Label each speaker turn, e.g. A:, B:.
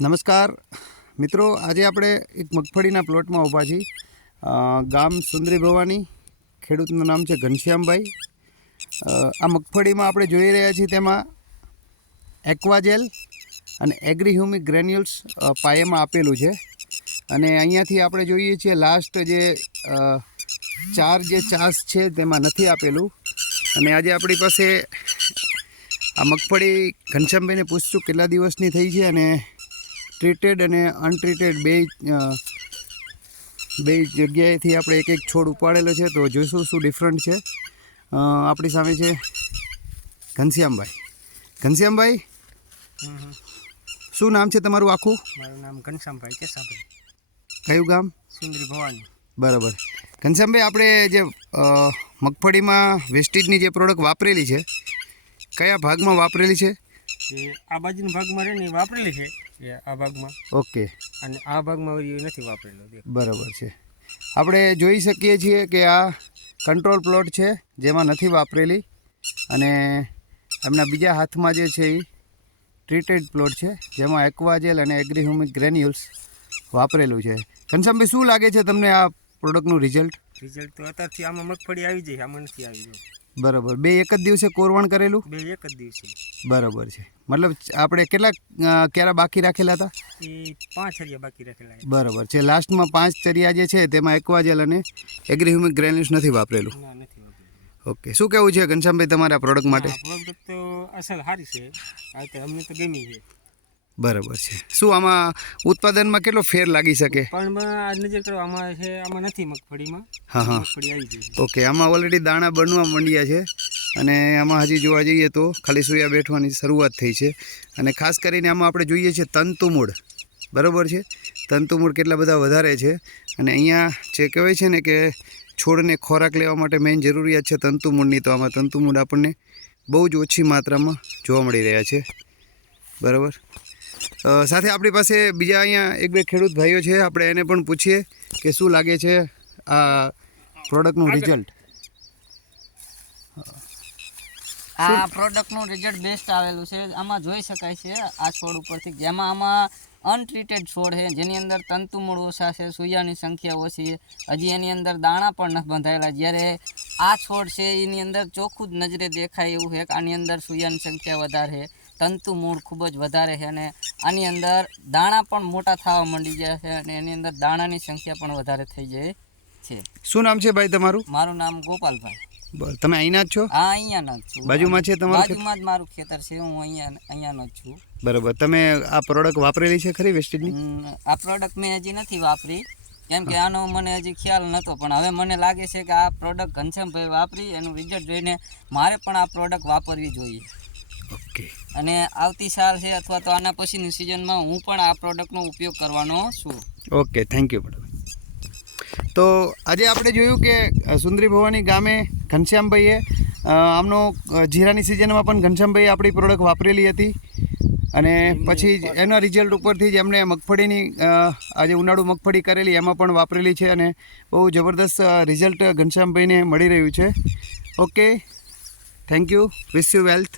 A: નમસ્કાર. મિત્રો, આજે આપણે એક મગફળીના પ્લોટમાં ઊભા છીએ. ગામ સુંદરી ભવાની. ખેડૂતનું નામ છે ઘનશ્યામભાઈ. આ મગફળીમાં આપણે જોઈ રહ્યા છીએ તેમાં એક્વાજેલ અને એગ્રીહ્યુમિક ગ્રેન્યુલ્સ પાયામાં આપેલું છે. અને અહીંયાથી આપણે જોઈએ છીએ લાસ્ટ જે ચાર જે ચાસ છે તેમાં નથી આપેલું. અને આજે આપણી પાસે આ મગફળી ઘનશ્યામભાઈને પૂછશું કેટલા દિવસની થઈ છે અને ટ્રીટેડ અને અનટ્રીટેડ બે બે જગ્યાએથી આપણે એક એક છોડ ઉપાડેલો છે. તો જોઈશું શું ડિફરન્ટ છે. આપણી સામે છે ઘનશ્યામભાઈ. ઘનશ્યામભાઈ? શું નામ છે તમારું આખું?
B: મારું નામ ઘનશ્યામભાઈ કેસાભાઈ.
A: કયું ગામ?
B: સુંદરી ભવાની.
A: બરાબર. ઘનશ્યામભાઈ આપણે જે મગફળીમાં વેસ્ટીજની જે પ્રોડક્ટ વાપરેલી છે કયા ભાગમાં વાપરેલી છે?
B: આ બાજુના ભાગમાં રહીને વાપરેલી છે. આ ભાગમાં.
A: ઓકે.
B: અને આ ભાગમાં વળી નથી વાપરેલો
A: બરાબર છે. આપણે જોઈ શકીએ છીએ કે આ કંટ્રોલ પ્લોટ છે જેમાં નથી વાપરેલી. અને એમના બીજા હાથમાં જે છે એ ટ્રીટેડ પ્લોટ છે જેમાં એક્વાજેલ અને એગ્રીહ્યુમિક ગ્રેન્યુલ્સ વાપરેલું છે. ઘનશ્યામભાઈ શું લાગે છે તમને આ પ્રોડક્ટનું રિઝલ્ટ
B: રિઝલ્ટ તો અત્યારથી આમાં મગફળી આવી જાય આમાં નથી આવી જાય
A: બરાબર. બે એક જ દિવસે કોરવણ કરેલું?
B: બે એક જ દિવસે.
A: બરાબર છે. મતલબ આપણે કેટલા ક્યારે બાકી રાખેલા હતા?
B: એ પાંચ ચરિયા બાકી રાખેલા
A: બરાબર છે. લાસ્ટમાં પાંચ ચરિયા જે છે તેમાં એક્વાજેલ અને એગ્રીહ્યુમિક ગ્રેન્યુલ્સ નથી વાપરેલું.
B: નથી
A: ઓકે. શું કેવું છે ઘનશ્યામભાઈ તમારા પ્રોડક્ટ માટે?
B: પ્રોડક્ટ તો અસર સારી છે. આ તો અમને તો ગમી છે.
A: બરાબર છે. શું આમાં ઉત્પાદનમાં કેટલો ફેર લાગી શકે?
B: પણ આજને જે કરો આમાં છે આમાં નથી મગફળીમાં.
A: હા હા.
B: મગફળી આવી
A: ઓકે આમાં ઓલરેડી દાણા બનવા માંડ્યા છે અને આમાં હજી જોવા જઈએ તો ખાલી સૂયા બેઠવાની શરૂઆત થઈ છે. અને ખાસ કરીને આમાં આપણે જોઈએ છીએ તંતુમૂળ. બરાબર છે? તંતુમૂળ કેટલા બધા વધારે છે. અને અહીંયા જે કહેવાય છે ને કે છોડને ખોરાક લેવા માટે મેઇન જરૂરિયાત છે તંતુમૂળની તો આમાં તંતુમૂળ આપણને બહુ જ ઓછી માત્રામાં જોવા મળી રહ્યા છે. બરાબર? સાથે આપણી પાસે બીજા અહીંયા એક બે ખેડૂત ભાઈઓ છે. આપણે એને પણ પૂછીએ કે શું લાગે છે આ પ્રોડક્ટનું રિઝલ્ટ
C: આ પ્રોડક્ટનું રિઝલ્ટ બેસ્ટ આવેલું છે. આમાં જોઈ શકાય છે આ છોડ ઉપરથી જેમાં આમાં અનટ્રીટેડ છોડ છે. જેની અંદર તંતુમૂળ ઓછા છે સૂયાની સંખ્યા ઓછી છે. હજી એની અંદર દાણા પણ નથી બંધાયેલા. જ્યારે આ છોડ છે એની અંદર ચોખ્ખું જ નજરે દેખાય એવું છે કે આની અંદર સૂયાની સંખ્યા વધારે છે. તંતુમૂળ ખૂબ જ વધારે છે અને આની અંદર દાણા પણ મોટા થવા માંડી ગયા છે અને એની અંદર દાણાની સંખ્યા પણ વધારે થઈ જાય છે.
A: શું નામ છે ભાઈ તમારું?
C: મારું નામ ગોપાલભાઈ.
A: બસ તમે અહીંના જ છો?
C: હા અહીંયાના જ છું.
A: બાજુમાં છે તમારું
C: બાજુમાં જ મારું ખેતર છે હું અહીંયા અહીંયાનો જ છું.
A: બરાબર તમે આ પ્રોડક્ટ વાપરેલી છે ખરી વેસ્ટેજની
C: આ પ્રોડક્ટ મેં હજી નથી વાપરી. કેમ કે આનો મને હજી ખ્યાલ નહોતો પણ હવે મને લાગે છે કે આ પ્રોડક્ટ ઘનશ્યામભાઈ વાપરી એનું રિઝલ્ટ જોઈને મારે પણ આ પ્રોડક્ટ વાપરવી જોઈએ.
A: ઓકે.
C: અને આવતી સાલ છે અથવા તો આના પછીની સિઝનમાં હું પણ આ પ્રોડક્ટનો ઉપયોગ કરવાનો છું.
A: ઓકે થેન્ક યુ તો આજે આપણે જોયું કે સુંદરી ભવાની ગામે ઘનશ્યામભાઈએ આમનો જીરાની સિઝનમાં પણ ઘનશ્યામભાઈએ આપણી પ્રોડક્ટ વાપરેલી હતી. અને પછી એના રિઝલ્ટ ઉપરથી જ એમણે મગફળીની આજે ઉનાળુ મગફળી કરેલી એમાં પણ વાપરેલી છે અને બહુ જબરદસ્ત રિઝલ્ટ ઘનશ્યામભાઈને મળી રહ્યું છે. Okay thank you wish you wealth